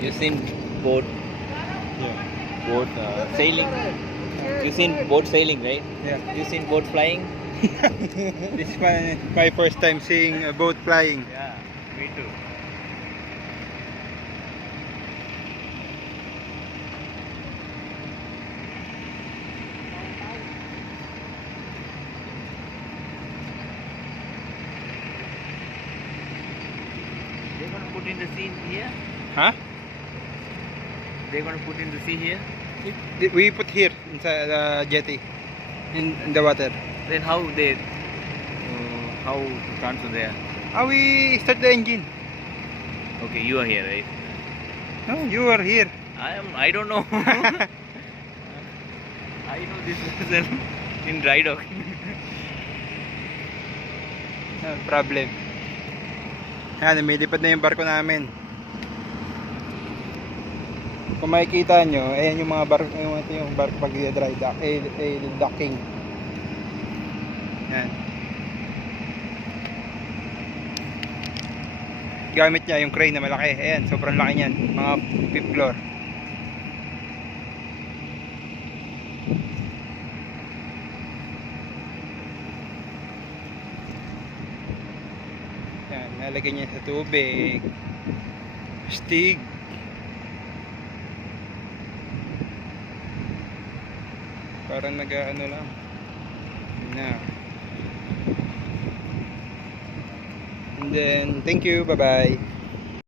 You seen boat, Yeah. boat sailing? You seen boat sailing, right? Yeah. You seen boat flying? This is my first time seeing a boat flying. Yeah, me too. They're gonna put in the sea here? Huh? They're gonna put in the sea here? We put here inside the jetty in the water. Then how to transfer there? We start the engine. Okay, you are here, right? No, you are here. I don't know. I know this is in dry dock. No problem. Yan, lumilipad na yung barko namin. Kung makikita nyo, ayan yung mga barko, yung barko pag dry dock, docking. Yan. Gamit niya yung crane na malaki. Ayan, sobrang laki niyan. Mga 5th floor. Yan, nalagay niya sa tubig. Stig. Parang nag-ano lang. Yun na. And then, thank you. Bye-bye.